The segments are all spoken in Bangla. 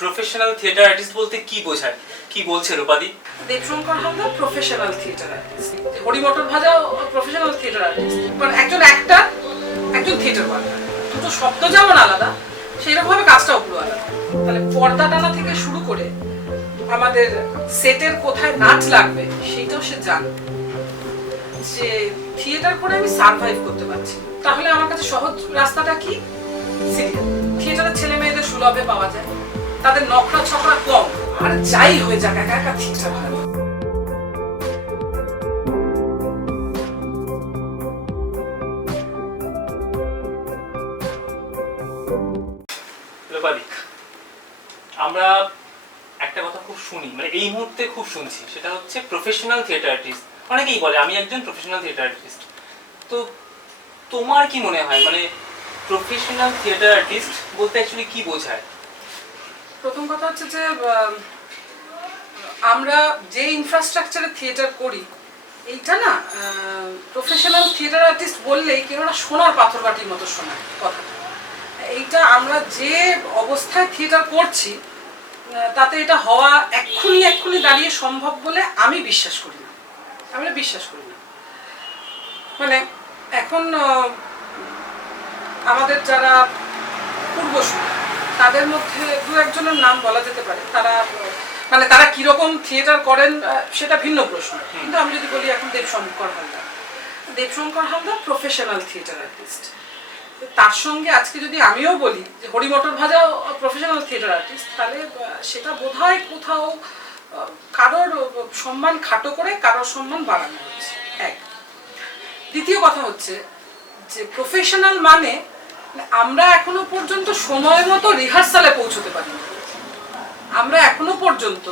প্রফেশনাল থিয়েটার আর্টিস্ট বলতে কি বোঝায়, কি বলছে রূপাদি? Debshankar Haldar professional theatre artist, হরিমটর ভাজা প্রফেশনাল থিয়েটার আর্টিস্ট, মানে একজন অ্যাক্টর, একজন থিয়েটার ওয়ার্কার। দুটো শব্দ যেমন আলাদা, সেই রকমভাবে কাজটাও পুরো আলাদা। তাহলে পর্দা টানা থেকে শুরু করে আমাদের সেটের কোথায় নাচ লাগবে সেটাও সে জানে। যে থিয়েটার করে আমি সার্ভাইভ করতে পারছি, তাহলে আমার কাছে সহজ রাস্তাটা কি? সিরিয়াল। থিয়েটারের ছেলে মেয়েদের সুলভে পাওয়া যায়, তাদের নকরা ছকরা কম, আর যাই হয়ে যাক একা একা থিয়েটার ভালো। রূপাদি, আমরা একটা কথা খুব শুনি, মানে এই মুহূর্তে খুব শুনছি, সেটা হচ্ছে প্রফেশনাল থিয়েটার আর্টিস্ট। অনেকেই বলে আমি একজন প্রফেশনাল থিয়েটার আর্টিস্ট। তো তোমার কি মনে হয়, মানে প্রফেশনাল থিয়েটার আর্টিস্ট বলতে অ্যাকচুয়ালি কি বোঝায়? প্রথম কথা হচ্ছে যে আমরা যে ইনফ্রাস্ট্রাকচারে থিয়েটার করি, এইটা না প্রফেশনাল থিয়েটার আর্টিস্ট বললেই কেননা সোনার পাথর বাটির মতো শোনায় কথাটা। এইটা আমরা যে অবস্থায় থিয়েটার করছি তাতে এটা হওয়া এক্ষুনি দাঁড়িয়ে সম্ভব বলে আমি বিশ্বাস করি না। মানে এখন আমাদের যারা পূর্বসূরি তাদের মধ্যে দু একজনের নাম বলা যেতে পারে। তারা কিরকম থিয়েটার করেন সেটা ভিন্ন প্রশ্ন, কিন্তু আমি যদি বলি এখন Debshankar Haldar professional theatre artist. তার সঙ্গে আজকে যদি আমিও বলি যে হরিমটর ভাজা প্রফেশনাল থিয়েটার আর্টিস্ট, তাহলে সেটা বোধহয় কোথাও কারোর সম্মান খাটো করে কারোর সম্মান বাড়ানো হচ্ছে। এক। দ্বিতীয় কথা হচ্ছে যে প্রফেশনাল মানে আমরা এখনো পর্যন্ত সময় মতো রিহার্সালে পৌঁছতে পারিনি। আমরা এখনো পর্যন্ত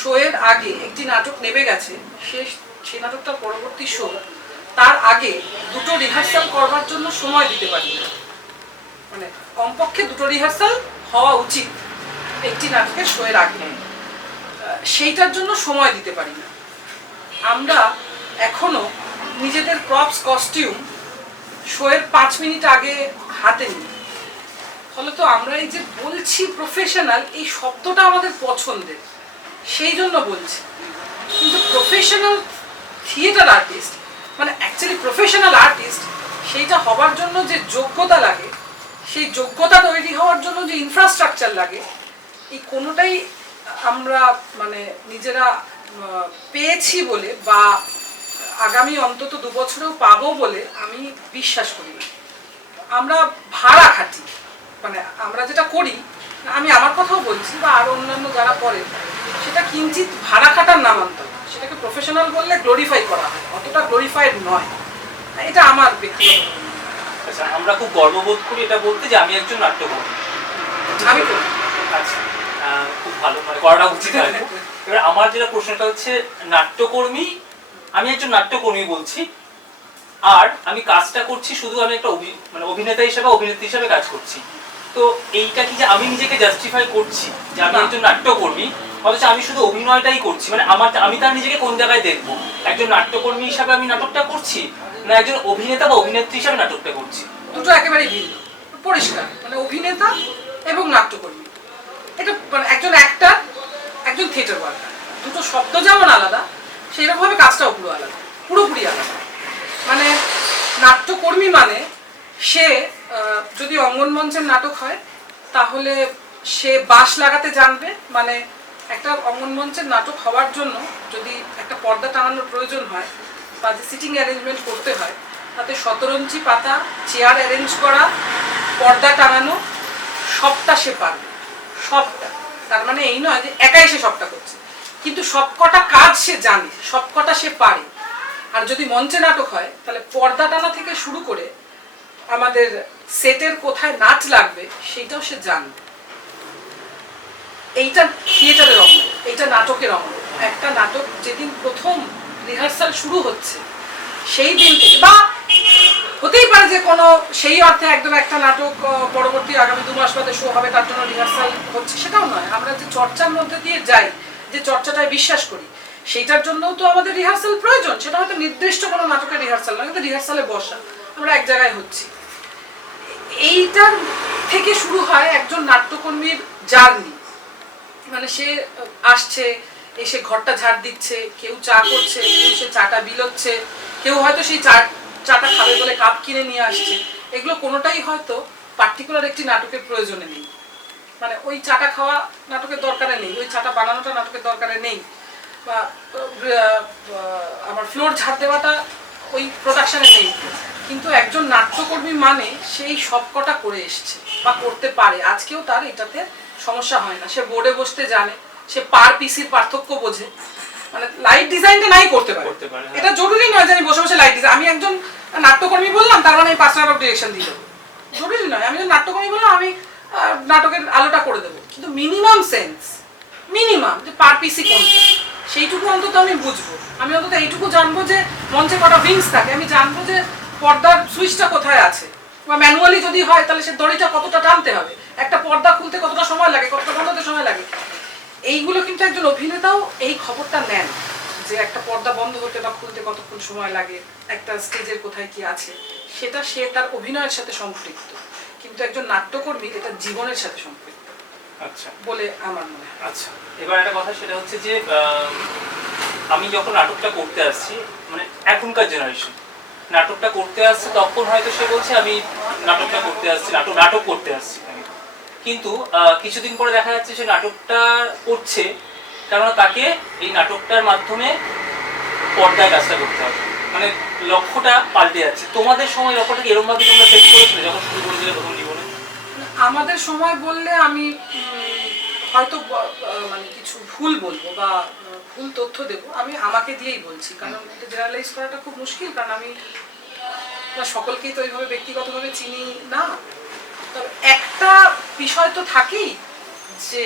শোয়ের আগে একটি নাটক নেমে গেছে, সেই নাটকটার পরবর্তী শো তার আগে দুটো রিহার্সাল করবার জন্য সময় দিতে পারি না। মানে কমপক্ষে দুটো রিহার্সাল হওয়া উচিত একটি নাটকের শোয়ের আগে, সেইটার জন্য সময় দিতে পারি না। আমরা এখনো নিজেদের প্রপস কস্টিউম শোয়ের 5 মিনিট আগে হাতে নিই। ফলত আমরা এই যে বলছি প্রফেশনাল, এই শব্দটা আমাদের পছন্দের, সেই জন্য বলছি। কিন্তু প্রফেশনাল থিয়েটার আর্টিস্ট মানে অ্যাকচুয়ালি প্রফেশনাল আর্টিস্ট, সেইটা হবার জন্য যে যোগ্যতা লাগে, সেই যোগ্যতা তৈরি হওয়ার জন্য যে ইনফ্রাস্ট্রাকচার লাগে, এই কোনোটাই আমরা মানে নিজেরা পেয়েছি বলে বা আগামী অন্তত 2 বছরেও পাবো বলে আমি বিশ্বাস করি না। আমরা ভাড়া খাটি, মানে আমরা যেটা করি, আমি আমার কথাও বলছি বা আরো অন্যান্য যারা করে, সেটা কিঞ্চিত ভাড়া খাটার নামান্তর। সেটাকে প্রফেশনাল বললে গ্লোরিফাই করা হয়, অতটা গ্লোরিফাইড নয়। এটা আমার ব্যক্তিগত। আচ্ছা, আমরা খুব গর্ববোধ করি এটা বলতে যে আমি একজন নাট্যকর্মী। আমি করি। আচ্ছা, খুব ভালো, মানে করাটা উচিত হয়। এবার আমার যেটা প্রশ্নটা হচ্ছে, নাট্যকর্মী, আমি একজন নাট্যকর্মী বলছি, আর আমি কাজটা করছি শুধু আমি একটা মানে অভিনেতা হিসেবে, অভিনেত্রী হিসেবে কাজ করছি। তো এইটা কি যে আমি নিজেকে জাস্টিফাই করছি যে আমি একজন নাট্যকর্মী, অথচ আমি শুধু অভিনয়টাই করছি? মানে আমি তার নিজেকে কোন জায়গায় দেখবো? একজন নাট্যকর্মী হিসাবে আমি নাটকটা করছি, না একজন অভিনেতা বা অভিনেত্রী হিসাবে নাটকটা করছি? দুটো একেবারেই ভিন্ন, পরিষ্কার। মানে অভিনেতা এবং নাট্যকর্মী, এটা মানে একজন অ্যাক্টর, একজন থিয়েটার ওয়ার্কার। দুটো শব্দ যেমন আলাদা, সেই রকমভাবে কাজটাও পুরোপুরি আলাদা। মানে নাট্যকর্মী মানে সে যদি অঙ্গন মঞ্চের নাটক হয় তাহলে সে বাঁশ লাগাতে জানবে। মানে একটা অঙ্গন মঞ্চের নাটক হওয়ার জন্য যদি একটা পর্দা টানানোর প্রয়োজন হয় বা যে সিটিং অ্যারেঞ্জমেন্ট করতে হয়, তাতে শতরঞ্চি পাতা, চেয়ার অ্যারেঞ্জ করা, পর্দা টানানো, সবটা সে পারবে, সবটা। তার মানে এই নয় যে একাই সে সবটা করছে, কিন্তু সবকটা কাজ সে জানে, সবকটা সে পারে। আর যদি মঞ্চে নাটক হয় তাহলে পর্দা টানা থেকে শুরু করে আমাদের সেটের কোথায় নাচ লাগবে সেইটাও সে জানবে। এইটা থিয়েটারের অঙ্গ, এইটা নাটকের অঙ্গ। একটা নাটক যেদিন প্রথম রিহার্সাল শুরু হচ্ছে সেই দিন থেকে, বা হতেই পারে যে কোনো সেই অর্থে একদম একটা নাটক পরবর্তী আগামী 2 মাস বাদে শো হবে তার জন্য রিহার্সাল হচ্ছে, সেটাও নয়। আমরা যে চর্চার মধ্যে দিয়ে যাই, যে চর্চাটায় বিশ্বাস করি, সেইটার জন্যও তো আমাদের রিহার্সাল প্রয়োজন। সেটা হয়তো নির্দিষ্ট কোনো নাটকের রিহার্সাল নয়, কিন্তু রিহার্সালে বসা, আমরা এক জায়গায় হচ্ছি। এইটার থেকে শুরু হয় একজন নাট্যকর্মীর জার্নি। মানে সে আসছে, এসে ঘরটা ঝাড় দিচ্ছে, কেউ চা করছে, কেউ সে চাটা বিলোচ্ছে, কেউ হয়তো সেই চাটা খাবে বলে কাপ কিনে নিয়ে আসছে। এগুলো কোনোটাই হয়তো পার্টিকুলার একটি নাটকের প্রয়োজনে নেই। মানে ওই চাটা খাওয়া নাটকের দরকারে নেই, ওই চাটা বানানোটা নাটকের দরকারে নেই, বা আমার ফ্লোর ঝাড় দেওয়াটা ওই প্রোডাকশনে নেই। কিন্তু একজন নাট্যকর্মী মানে সেই সবকটা করে এসছে বা করতে পারে, আজকেও তার এটাতে সমস্যা হয় না। সে বোর্ডে বসতে জানে, সে পার পিসির পার্থক্য বোঝে, মানে লাইট ডিজাইনটা নাই করতে পারে। এটা জরুরি নয় যে আমি বসে বসে লাইট ডিজাইন, আমি একজন নাট্যকর্মী বললাম তার মানে আমি 5 নাটক ডিরেকশন দিয়ে দেবো, জরুরি নয়। আমি নাট্যকর্মী বললাম আমি নাটকের আলোটা করে দেবো, কিন্তু মিনিমাম সেন্স, মিনিমাম যে পার পিসি কোনটা সেইটুকু অন্তত আমি বুঝবো। আমি অন্তত এইটুকু জানবো যে মঞ্চে কটা উইংস থাকে, আমি জানবো যে পর্দার সুইচটা কোথায় আছে, বা ম্যানুয়ালি যদি হয় তাহলে সে দড়িটা কতটা টানতে হবে, একটা পর্দা খুলতে কতটা সময় লাগে, কতটা বন্ধ হতে সময় লাগে। এইগুলো কিন্তু একজন অভিনেতাও এই খবরটা নেন যে একটা পর্দা বন্ধ হতে বা খুলতে কতক্ষণ সময় লাগে, একটা স্টেজের কোথায় কি আছে, সেটা সে তার অভিনয়ের সাথে সম্পৃক্ত। কিন্তু একজন নাট্যকর্মী এটা জীবনের সাথে সম্পৃক্ত, আচ্ছা বলে আমার মনে হয়। আচ্ছা, এবার একটা কথা, সেটা হচ্ছে যে আমি যখন নাটকটা করতে আসছি, মানে এখনকার জেনারেশন নাটকটা করতে আসছে, তখন হয়তো সে বলছে আমি নাটকটা করতে আসছি, নাটক করতে আসছি। কিন্তু কিছুদিন পরে দেখা যাচ্ছে সে নাটকটা করছে, কারণ তাকে এই নাটকটার মাধ্যমে পর্দায় কাজটা করতে হবে, মানে লক্ষ্যটা পাল্টে যাচ্ছে। তোমাদের সময় লক্ষ্যটা কি এরকম ভাবে তোমরা সেট করেছিলে যখন শুরু করেছিলে প্রথম জীবনে? আমাদের সময় বললে আমি হয়তো মানে কিছু ভুল বলবো বা ভুল তথ্য দেবো, আমি আমাকে দিয়েই বলছি, কারণ এটা জেনারেলাইজ করাটা খুব মুশকিল, কারণ আমি সকলকেই তো এইভাবে ব্যক্তিগতভাবে চিনি না। তবে একটা বিষয় তো থাকেই যে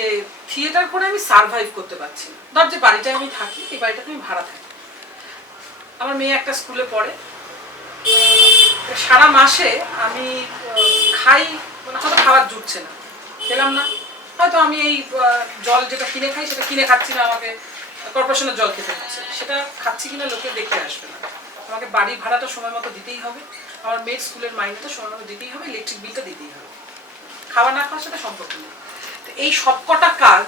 থিয়েটার করে আমি সারভাইভ করতে পারছি না। ধর যে বাড়িটায় আমি থাকি, এই বাড়িটাতে আমি ভাড়া থাকি, আমার মেয়ে একটা স্কুলে পড়ে, সারা মাসে আমি খাই, মানে হয়তো খাবার জুটছে না, খেলাম না, হয়তো আমি এই জল যেটা কিনে খাই সেটা কিনে খাচ্ছি না, আমাকে কর্পোরেশনের জল খেতে হচ্ছে, সেটা খাচ্ছি কিনা লোকে দেখতে আসবে না, আমাকে বাড়ি ভাড়াটা সময় মতো দিতেই হবে, আমার মেয়ের স্কুলের মাইনেটা সময় মতো দিতেই হবে, ইলেকট্রিক বিলটা দিতেই হবে, খাওয়া না খাওয়ার সাথে সম্পর্ক নেই। তো এই সবকটা কাজ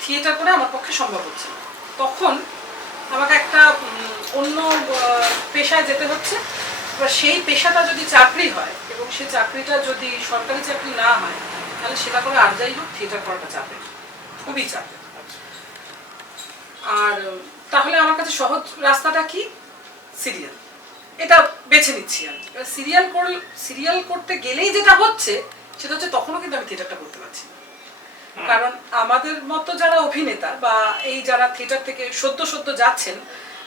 থিয়েটার করে আমার পক্ষে সম্ভব হচ্ছে না। তখন আমাকে একটা অন্য পেশায় যেতে হচ্ছে। এবার সেই পেশাটা যদি চাকরি হয় এবং সেই চাকরিটা যদি সরকারি চাকরি না হয়, তাহলে সেটা করে আর যাই হোক থিয়েটার করাটা চাপের, খুবই চাপের। আর তাহলে আমার কাছে সহজ রাস্তাটা কি? সিরিয়াল, এটা বেছে নিচ্ছি আমি। এবার সিরিয়াল করতে গেলেই যেটা হচ্ছে সেটা হচ্ছে তখনও কিন্তু আমি থিয়েটারটা করতে পারছি না, কারণ আমাদের মতো যারা অভিনেতা বা এই যারা থিয়েটার থেকে সদ্য যাচ্ছেন,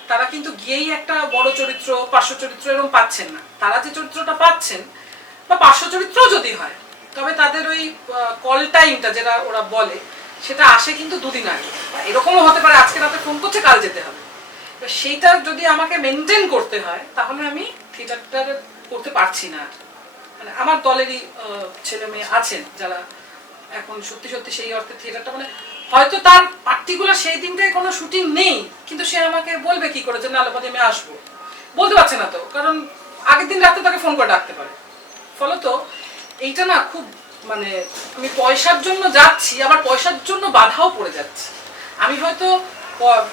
তারা কিন্তু গিয়েই একটা বড় চরিত্র, পার্শ্ব চরিত্র এরকম পাচ্ছেন না। তারা যে চরিত্রটা পাচ্ছেন বা পার্শ্ব চরিত্র যদি হয়, তবে তাদের ওই কল টাইমটা যেটা ওরা বলে সেটা আসে কিন্তু 2 দিন আগে, এরকমও হতে পারে আজকে রাতে ফোন করছে কাল যেতে হবে। সেইটা যদি আমাকে মেনটেন করতে হয়, তাহলে আমি থিয়েটারটা করতে পারছি না। মানে আমার দলেরই ছেলে মেয়ে আছেন যারা এখন সত্যি সেই অর্থে থিয়েটারটা, মানে হয়তো তার পার্টিকুলার সেই দিনটায় কোনো শুটিং নেই, কিন্তু সে আমাকে বলবে কি করে যে না আলোপাতি আমি আসবো, বলতে পারছে না তো, কারণ আগের দিন রাতে তাকে ফোন করে ডাকতে পারে। ফলত এইটা না খুব, মানে আমি পয়সার জন্য যাচ্ছি, আবার পয়সার জন্য বাধাও পড়ে যাচ্ছি। আমি হয়তো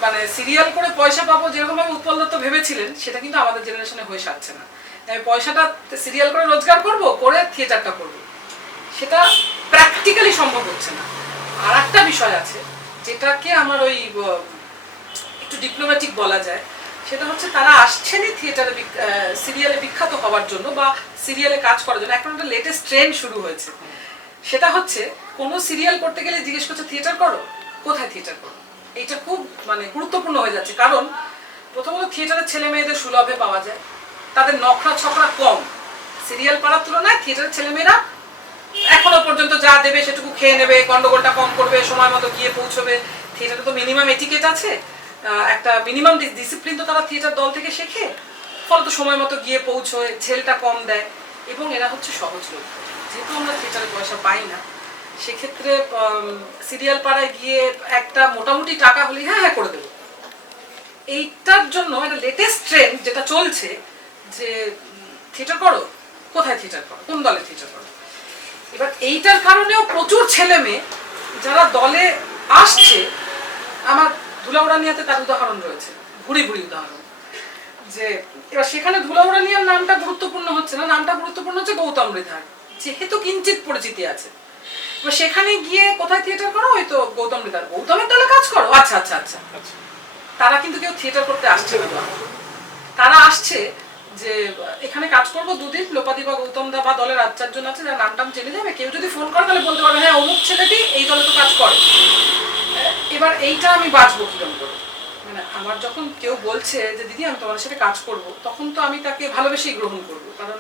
মানে সিরিয়াল করে পয়সা পাবো যেরকম ভাবে উৎপল দত্ত ভেবেছিলেন, সেটা কিন্তু আমাদের জেনারেশনে হয়ে সারছে না। আমি পয়সাটা সিরিয়াল করে রোজগার করে থিয়েটারটা করবো, সেটা প্র্যাকটিক্যালি সম্ভব হচ্ছে না। আর একটা বিষয় আছে যেটাকে আমার ওই একটু ডিপ্লোম্যাটিক বলা যায়, সেটা হচ্ছে তারা আসছেনই থিয়েটারে সিরিয়ালে বিখ্যাত হওয়ার জন্য বা সিরিয়ালে কাজ করার জন্য। এখন একটা লেটেস্ট ট্রেন্ড শুরু হয়েছে, সেটা হচ্ছে কোনো সিরিয়াল করতে গেলে জিজ্ঞেস করছে থিয়েটার করো, কোথায় থিয়েটার করো। এইটা খুব মানে গুরুত্বপূর্ণ হয়ে যাচ্ছে, কারণ প্রথমত থিয়েটারের ছেলে মেয়েদের সুলভে পাওয়া যায়, তাদের নখরা ছকরা কম, সিরিয়াল পাড়ার তুলনায় থিয়েটারের ছেলেমেয়েরা এখনো পর্যন্ত যা দেবে সেটুকু খেয়ে নেবে, গন্ডগোলটা কম করবে, সময় মতো গিয়ে পৌঁছবে। থিয়েটারে তো মিনিমাম এটিকেট আছে, একটা মিনিমাম ডিসিপ্লিন তো তারা থিয়েটার দল থেকে শেখে, ফলত সময় মতো গিয়ে পৌঁছয়, ঝেলটা কম দেয়, এবং এরা হচ্ছে সহজ লোক। যেহেতু আমরা থিয়েটারে পয়সা পাই না, সেক্ষেত্রে সিরিয়াল পাড়ায় গিয়ে একটা মোটামুটি টাকা হলে হ্যাঁ করে দেবো। এইটার জন্য একটা লেটেস্ট ট্রেন্ড যেটা চলছে যে থিয়েটার করো, কোথায় থিয়েটার করো, কোন দলে থিয়েটার করো। এবার এইটার কারণেও প্রচুর ছেলে মেয়ে যারা দলে আসছে, আমার ধুলাউড়ানিয়াতে তার উদাহরণ রয়েছে, ভুরি ভুরি উদাহরণ। যে এবার সেখানে ধুলাউড়ানিয়ার নামটা গুরুত্বপূর্ণ হচ্ছে না, নামটা গুরুত্বপূর্ণ হচ্ছে গৌতম মৃধার, যেহেতু কিঞ্চিত পরিচিতি আছে। এবার সেখানে গিয়ে কোথায় থিয়েটার করো, ওই তো গৌতম মৃধার, গৌতমের দলে কাজ করো, আচ্ছা আচ্ছা আচ্ছা। তারা কিন্তু কেউ থিয়েটার করতে আসছে না, তারা আসছে যে এখানে কাজ করবো দুদিন, লোপাদি বা গৌতম দা বা দলের আর চারজন আছে যার নাম টাম জেনে যাবে, কেউ যদি ফোন করে তাহলে বলতে পারবে হ্যাঁ অমুক ছেলেটি এই দলে তো কাজ করে। এবার এইটা আমি বাঁচবো কিরকম করে? মানে আমার যখন কেউ বলছে যে দিদি আমি তোমার সাথে কাজ করব, তখন তো আমি তাকে ভালোবেসেই গ্রহণ করবো, কারণ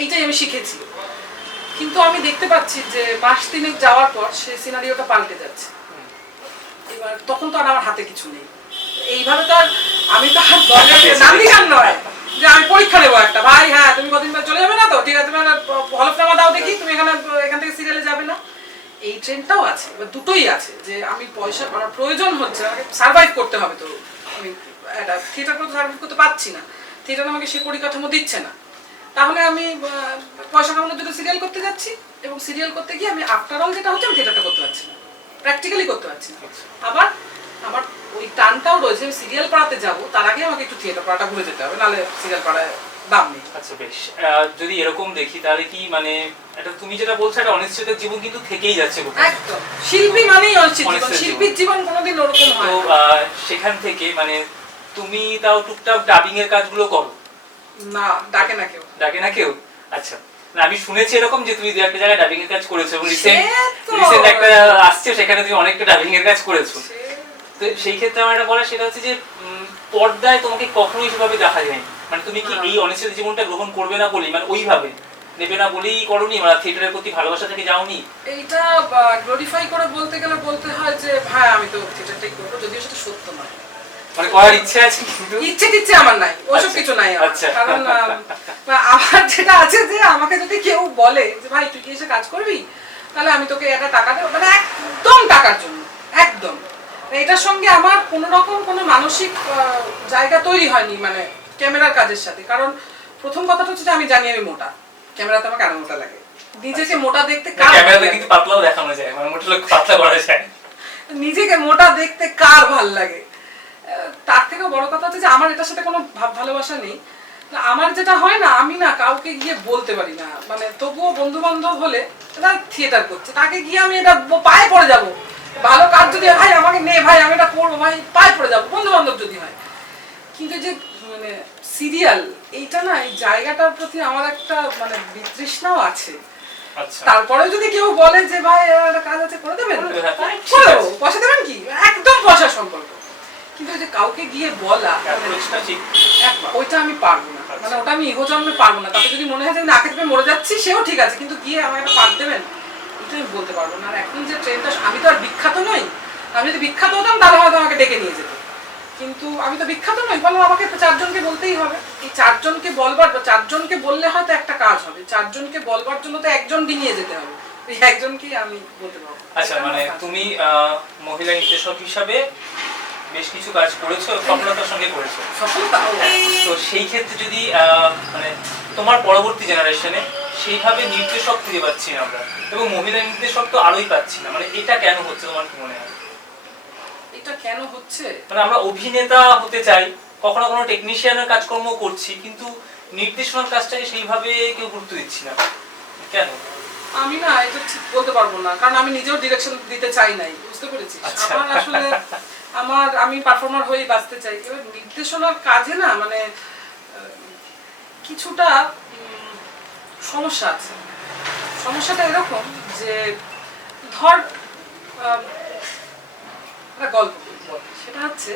এইটাই আমি শিখেছি। কিন্তু আমি দেখতে পাচ্ছি যে মাস তিনেক যাওয়ার পর সে সিনারিওটা পাল্টে যাচ্ছে। এবার তখন তো আর আমার হাতে কিছু নেই, এইভাবে তো আর আমি তো আর দলের নান্দিগান নয় যে আমি পরীক্ষা নেবো একটা, ভাই হ্যাঁ তুমি কদিন পর চলে যাবে না তো, ঠিক আছে তুমি হলফনামা দাও দেখি, তুমি এখান থেকে সিরিয়ালে যাবে না। এই ট্রেনটাও আছে, এবার দুটোই আছে যে আমি পয়সা, আমার প্রয়োজন হচ্ছে, আমাকে সার্ভাইভ করতে হবে। তো আমি একটা থিয়েটার করতে সার্ভাইভ করতে পারছি না, থিয়েটার আমাকে সেই পরিকাঠামো দিচ্ছে না, তাহলে আমি পয়সা কামানোর জন্য সিরিয়াল করতে যাচ্ছি, এবং সিরিয়াল করতে গিয়ে আমি আফটার অল যেটা হচ্ছে আমি থিয়েটারটা করতে পারছি না, প্র্যাকটিক্যালি করতে পারছি না। আবার আমার ওই টানটাও রয়েছে, আমি সিরিয়াল পড়াতে যাবো তার আগে আমাকে একটু থিয়েটার পড়াটা ভুলে যেতে হবে, নাহলে সিরিয়াল পড়ায় দাম নেই। আচ্ছা বেশ, যদি এরকম দেখি তাহলে কি মানে এটা তুমি যেটা বলছো একটা অনিশ্চিতের জীবন কিন্তু থেকেই যাচ্ছে কোথাও। একদম, শিল্পী মানেই অনিশ্চিত জীবন, শিল্পীর জীবন কোনোদিন ওরকম হয় তো সেখান থেকে মানে তুমি তাও টুকটাক ডাবিং এর কাজগুলো করো না? ডাকে না কেউ, ডাকে না কেউ? আচ্ছা, না আমি শুনেছি এরকম যে তুমি দু একটা জায়গায় ডাবিং এর কাজ করেছো, এবং রিসেন্ট একটা আসছে সেখানে তুমি অনেকটা ডাবিং এর কাজ করেছো। তো সেই ক্ষেত্রে আমার এটা বলা সেটা হচ্ছে যে পর্দায় তোমাকে কখনোই সেভাবে দেখা যায়, মানে তুমি কি এই অনিশ্চিত জীবনটা গ্রহণ করবে না বলেই, মানে ওইভাবে নেবে না বলেই করনি, মানে থিয়েটারের প্রতি ভালোবাসা থেকে যাওনি? এইটা গ্লোরিফাই করে বলতে গেলে বলতে হয় যে ভাই আমি তো থিয়েটারটাই করবো, যদিও সেটা সত্য নয়। মানে করার ইচ্ছে আছে কিন্তু ইচ্ছে আমার নাই, ওসব কিছু নাই আমার। কারণ আমার যেটা আছে যে আমাকে যদি কেউ বলে যে ভাই তুই কি এসে কাজ করবি, তাহলে আমি তোকে একটা টাকা দেবো, মানে একদম টাকার জন্য, একদম। এটার সঙ্গে আমার কোনো রকম কোনো মানসিক জায়গা তৈরি হয়নি মানে ক্যামেরার কাজের সাথে। কারণ প্রথম কথাটা হচ্ছে যে আমি জানি আমি মোটা, ক্যামেরাতে আমাকে আরো মোটা লাগে। নিজেকে মোটা দেখতে কার ক্যামেরাতে কিন্তু পাতলাও দেখানো যায়, মানে মোটা লোক পাতলা করা যায়, নিজেকে মোটা দেখতে কার ভাল লাগে? তার থেকেও বড় কথা হচ্ছে যে আমার এটার সাথে কোনো ভাব ভালোবাসা নেই। আমার যেটা হয় না, আমি না কাউকে গিয়ে বলতে পারি না, মানে তবুও বন্ধু বান্ধব হলে তারা থিয়েটার করছে, তাকে গিয়ে আমি এটা পায়ে পড়ে যাব, ভালো কাজ যদি ভাই আমাকে নে ভাই আমি এটা করবো, ভাই পায়ে পড়ে যাবো, বন্ধু বান্ধব যদি হয়। কিন্তু যে মানে সিরিয়াল এইটা না, এই জায়গাটার প্রতি আমার একটা মানে বিতৃষ্ণাও আছে। তারপরে যদি কেউ বলে যে ভাই একটা কাজ আছে করে দেবেন, পয়সা দেবেন কি, একদম পয়সা সম্পর্ক। কিন্তু যে কাউকে গিয়ে বলা ওইটা আমি পারবো না, মানে ওটা আমি ইহো জন্মে পারবো না। তাতে যদি মনে হয় যে আমি নাকে থেকে মরে যাচ্ছি সেও ঠিক আছে, কিন্তু গিয়ে আমাকে একটা পার দেবেন এটা আমি বলতে পারবো না। আর এখন যে ট্রেনটা, আমি তো আর বিখ্যাত নই, আমি যদি বিখ্যাত হতাম তাহলে হয়তো আমাকে ডেকে নিয়ে যেত, কিন্তু আমি তো বিখ্যাত নই, বলো আমাকে চারজনকে বলতেই হবে। এই চারজনকে বলবার, চারজনকে বললে হয়তো একটা কাজ হবে, চারজনকে বলবার জন্য তো একজন ডিঙিয়ে যেতে হবে, এই একজনকেই আমি বলতে পারবো। আচ্ছা, মানে তুমি মহিলা নির্দেশক হিসাবে বেশ কিছু কাজ করেছো, সফলতার সঙ্গে করেছো। তো সেই ক্ষেত্রে যদি মানে তোমার পরবর্তী জেনারেশনে সেইভাবে নির্দেশক খুঁজে পাচ্ছি না আমরা, এবং মহিলা নির্দেশক তো আরোই পাচ্ছি না, মানে এটা কেন হচ্ছে তোমার কি মনে হয়? এটা কেন হচ্ছে মানে আমরা অভিনেতা হতে চাই, কখনো কোনো টেকনিশিয়ানের কাজকর্ম করছি, কিন্তু নির্দেশনার কাজটাকে সেইভাবে কেউ গুরুত্ব দিচ্ছি না, কেন? আমি না এটা ঠিক বলতে পারবো না, কারণ আমি নিজেও ডিরেকশন দিতে চাই নাই, বুঝতে পেরেছিস? আমার আসলে আমি পারফর্মার হয়েই বাঁচতে চাই। এবার নির্দেশনার কাজে না মানে কিছুটা সমস্যা আছে। সমস্যাটা এরকম যে ধর একটা গল্প, সেটা হচ্ছে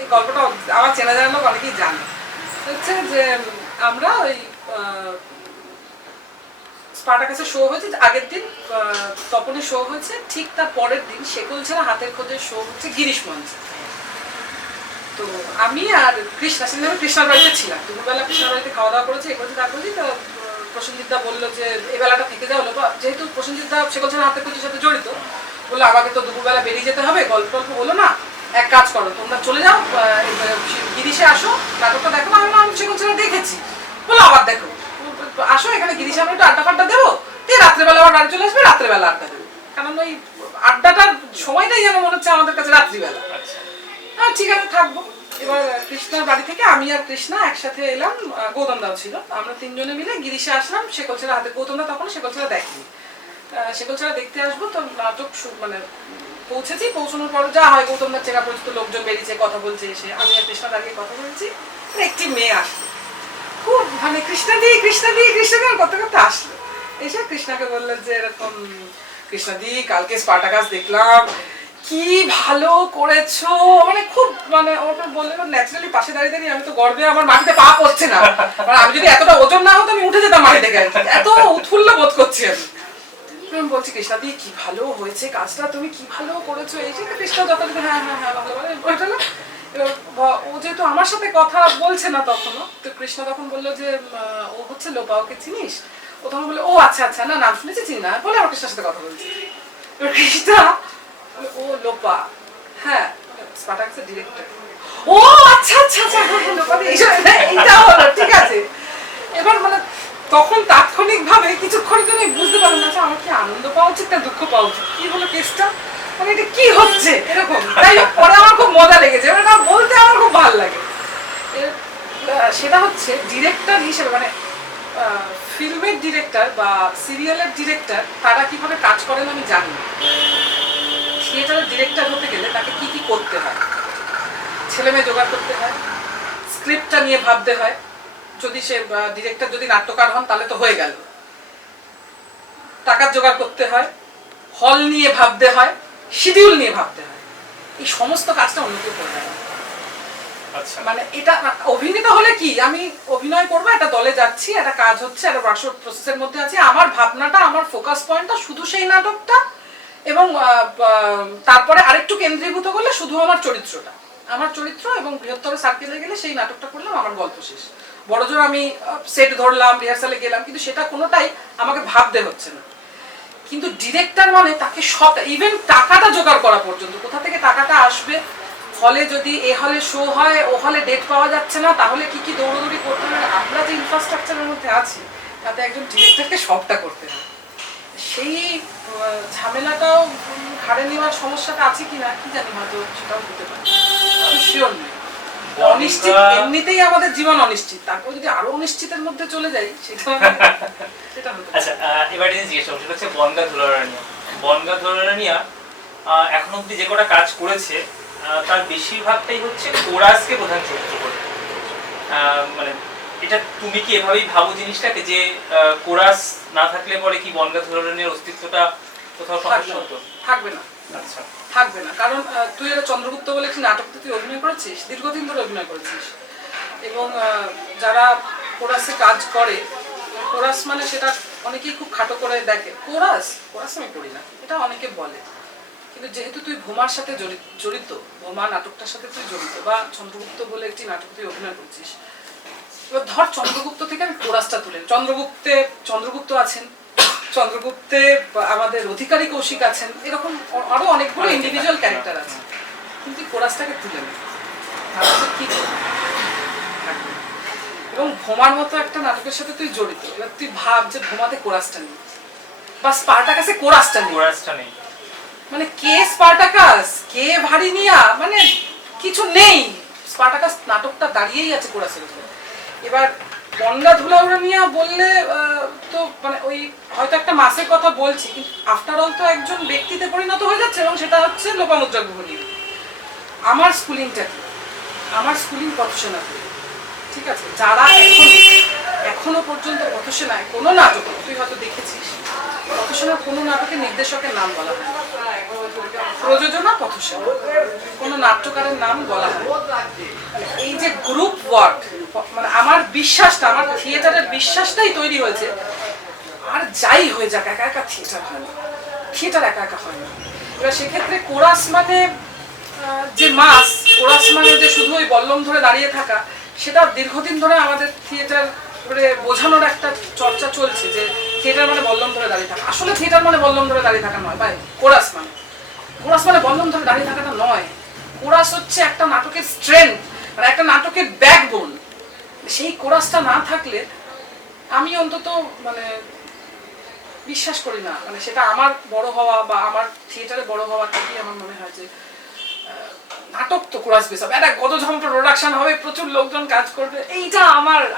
এই গল্পটা আমার চেনা জানা লোক অনেকেই জানে, হচ্ছে যে আমরা ওই স্পার্টাকাসের শো হয়েছে আগের দিন, তপনের শো হয়েছে, ঠিক তার পরের দিন শেকল ছেড়া হাতের খোঁজের শো হচ্ছে গিরিশ মঞ্চে। তো আমি আর কৃষ্ণা, সেদিন আমি কৃষ্ণার বাড়িতে ছিলাম, দুপুরবেলা কৃষ্ণার বাড়িতে খাওয়া দাওয়া করেছি, এ করেছি তা করেছি। তো প্রসেনজিৎদা বললো যে এই বেলাটা থেকে যাওয়া হলো, যেহেতু প্রসেনজিৎদা শেকল ছেড়া হাতের খোঁজের সাথে জড়িত, বললো আমাকে তো দুপুরবেলা বেরিয়ে যেতে হবে, গল্প টল্প হলো না, এক কাজ করো তোমরা চলে যাও গিরিশে আসো, নাটকটা দেখো। আমি শেকল ছেড়া দেখেছি, বলো আবার দেখো, আসো এখানে গিরিশে আমরা একটু আড্ডা ফাড্ডা দেবো, দিয়ে রাত্রেবেলা আবার বাড়ি চলে আসবে, রাত্রেবেলা আড্ডা দেবো। কারণ ওই আড্ডাটার সময়টাই যেন মনে হচ্ছে আমাদের কাছে রাত্রিবেলা। আচ্ছা ঠিক আছে থাকবো। এবার কৃষ্ণার বাড়ি থেকে আমি আর কৃষ্ণা একসাথে এলাম, গৌতম দাও ছিল, আমরা তিনজনে মিলে গিরিশে আসলাম। শেকলছড়া হাতে, গৌতম দা তখন শেকলছড়া দেখেনি, শেকলছড়া দেখতে আসবো। তো নাটক মানে পৌঁছেছি, পৌঁছানোর পর যা হয় গৌতম দার চেনা পরিচিত লোকজন বেরিয়েছে, কথা বলছে, এসে আমি আর কৃষ্ণা দাঁড়িয়ে কথা বলছি, একটি মেয়ে আসলো, খুব মানে কৃষ্ণা দি করতে করতে আসলো, এসে কৃষ্ণাকে বললো যে এরকম কৃষ্ণা দি কালকে স্পার্টাকাস দেখলাম, কি ভালো করেছো, মানে খুব মানে ওটা বললে ন্যাচারালি পাশে দাঁড়িয়ে দাঁড়িয়ে আমি তো গর্বে আমার মাটিতে পা পড়ছে না, মানে আমি যদি এতটা ওজন না হতো আমি উঠে যেতাম মাটি থেকে, এত উৎফুল্ল বোধ করছি আমি বলছি কৃষ্ণা দি কি ভালো হয়েছে কাজটা, তুমি কি ভালো করেছো, এই যে কৃষ্ণা যথাযথ হ্যাঁ হ্যাঁ হ্যাঁ ভালো, মানে ওইটা না। ও যেহেতু আমার সাথে কথা বলছে না তখনও, তো কৃষ্ণা তখন বললো যে ও হচ্ছে লোপা, ওকে চিনিস? ও তখন বললো ও আচ্ছা আচ্ছা, না নাম শুনেছি, চিনি না, বলে আমার কৃষ্ণার সাথে কথা বলছি। কৃষ্ণা ও লোপা, হ্যাঁ স্পার্টাকাসের ডিরেক্টর, ও আচ্ছা আচ্ছা আচ্ছা হ্যাঁ হ্যাঁ লোপা দি, এইটা হলো ঠিক আছে। এবার মানে তখন তাৎক্ষণিক ভাবে কিছুক্ষণের জন্য বুঝতে পারলাম না আমার কি আনন্দ পাওয়া উচিত না দুঃখ পাওয়া উচিত, কি হলো কেসটা, মানে এটা কি হচ্ছে এরকম। তাই পরে আমার খুব মজা লেগেছে, এবার না বলতে আমার খুব ভালো লাগে। সেটা হচ্ছে ডিরেক্টর হিসেবে, মানে ফিল্মের ডিরেক্টর বা সিরিয়ালের ডিরেক্টর তারা কিভাবে কাজ করেন আমি জানি না। থিয়েটারের ডিরেক্টর হতে গেলে তাকে কি কি করতে হয়, ছেলে মেয়ে জোগাড় করতে হয়, স্ক্রিপ্টটা নিয়ে ভাবতে হয়, যদি সে ডিরেক্টর যদি নাট্যকার হন তাহলে তো হয়ে গেল, টাকার জোগাড় করতে হয়, হল নিয়ে ভাবতে হয়, শিডিউল নিয়ে ভাবতে হয়, এই সমস্ত কাজটা অন্য কেউ করবে না। মানে এটা অভিনেতা হলে কি আমি অভিনয় করবো, একটা দলে যাচ্ছি, একটা কাজ হচ্ছে, একটা ওয়ার্কশপ প্রসেসের মধ্যে আছি, আমার ভাবনাটা আমার ফোকাস পয়েন্টটা শুধু সেই নাটকটা, এবং তারপরে আরেকটু কেন্দ্রীভূত করলে শুধু আমার চরিত্রটা, আমার চরিত্র, এবং বৃহত্তর সার্কেলে গেলে সেই নাটকটা করলাম, আমার গল্প শেষ। বড়জোর আমি সেট ধরলাম, রিহার্সালে গেলাম, কিন্তু সেটা কোনোটাই আমাকে ভাবতে হচ্ছে না। কিন্তু ডিরেক্টর মানে তাকে সব, ইভেন টাকাটা জোগাড় করা পর্যন্ত, কোথা থেকে টাকাটা আসবে, হলে যদি এ হলে শো হয়, ও হলে ডেট পাওয়া যাচ্ছে না, তাহলে কি কি দৌড়দৌড়ি করতে হবে, আমরা যে ইনফ্রাস্ট্রাকচারের মধ্যে আছি তাতে একজন ডিরেক্টরকে সবটা করতে হয়। সেই ঝামেলাটাও ঘাড়ে নেওয়ার সমস্যাটা আছে কিনা কি জানি, হয়তো সেটাও হতে পারে, আমি শিওর নই। অনিশ্চিত, এমনিতেই আমাদের জীবন অনিশ্চিত, তারপর যদি আরো অনিশ্চিতের মধ্যে চলে যাই সেটা হতে। আচ্ছা এবার জিজ্ঞেস করছি, সেটা হচ্ছে বনগা ধুলারানিয়া এখন অব্দি যে কটা কাজ করেছে তার বেশিরভাগটাই হচ্ছে কোরাসকে প্রধান চরিত্র করে, মানে এটা তুমি কি এভাবেই ভাবো জিনিসটাকে, যে কোরাস না থাকলে পরে কি বনগা ধুলারানিয়ার অস্তিত্বটা কোথাও সমস্যা হতো? থাকবে না। আচ্ছা থাকবে না, কারণ তুই একটা চন্দ্রগুপ্ত বলে একটি নাটকতে তুই অভিনয় করেছিস, দীর্ঘদিন ধরে অভিনয় করেছিস, এবং যারা কোরাসে কাজ করে, কোরাস মানে সেটা অনেকেই খুব খাটো করে দেখে, কোরাস আমি করি না এটা অনেকে বলে, কিন্তু যেহেতু তুই ভোমার সাথে জড়িত, ভোমা নাটকটার সাথে তুই জড়িত, বা চন্দ্রগুপ্ত বলে একটি নাটক তুই অভিনয় করছিস, এবার ধর চন্দ্রগুপ্ত থেকে আমি কোরাসটা তুলে, চন্দ্রগুপ্ত আছেন, চন্দ্রগুপ্তে আমাদের অধিকারী কৌশিক আছেন, এরকম আরো অনেকগুলো ইন্ডিভিজুয়াল ক্যারেক্টার আছে, কিন্তু কোরাসটাকে তুলে নেই, কি এবং ভোমার মতো একটা নাটকের সাথে তুই জড়িত, এবার তুই ভাব যে ভোমাতে কোরাসটা নেই, বা স্পার্টাকাসে কোরাসটা নেই, মানে কে স্পার্টাকাস, কে ভারিনিয়া, মানে কিছু নেই, স্পার্টাকাস নাটকটা দাঁড়িয়েই আছে কোরাসের উপর। এবার বনগা ধুলারানিয়া বললে তো মানে ওই হয়তো একটা মাসের কথা বলছি, কিন্তু আফটার অল তো একজন ব্যক্তিতে পরিণত হয়ে যাচ্ছে, এবং সেটা হচ্ছে লোপামুদ্রা গুহনী। আমার স্কুলিংটা কি, আমার স্কুলিং পথসেনাতে, ঠিক আছে, যারা এখনো পর্যন্ত পথসেনায় কোনো নাটক, তুই হয়তো দেখেছিস পথসেনার কোনো নাটকে নির্দেশকের নাম বলা হয়, প্রযোজনা পথসেনা, কোনো নাট্যকারের নাম বলা হয়। এই যে গ্রুপ ওয়ার্ক, মানে আমার বিশ্বাসটা, আমার থিয়েটারের বিশ্বাসটাই তৈরি হয়েছে, আর যাই হয়ে যাক একা একা থিয়েটার হয় না, থিয়েটার একা একা হয় না। এবার সেক্ষেত্রে কোরাস মানে যে মাস, কোরাস মানে যে শুধু ওই বল্লম ধরে দাঁড়িয়ে থাকা, সেটা দীর্ঘদিন ধরে আমাদের থিয়েটার বোঝানোর একটা চর্চা চলছে, যে থিয়েটার মানে বল্লম ধরে দাঁড়িয়ে থাকা। আসলে থিয়েটার মানে বল্লম ধরে দাঁড়িয়ে থাকা নয় ভাই, কোরাস মানে বল্লম ধরে দাঁড়িয়ে থাকাটা নয়, কোরাস হচ্ছে একটা নাটকের স্ট্রেংথ, মানে একটা নাটকের ব্যাকবোন। সেই কোরাসটা না থাকলে আমি অন্তত মানে বিশ্বাস করি না, মানে সেটা আমার বড় হওয়া বা আমার থিয়েটারে বড় হওয়ার থেকেই আমার মনে হয় যে নাটক তো কোরাস বেস হবে, একটা গদঝম্প প্রোডাকশন হবে, প্রচুর লোকজন কাজ করবে, এইটা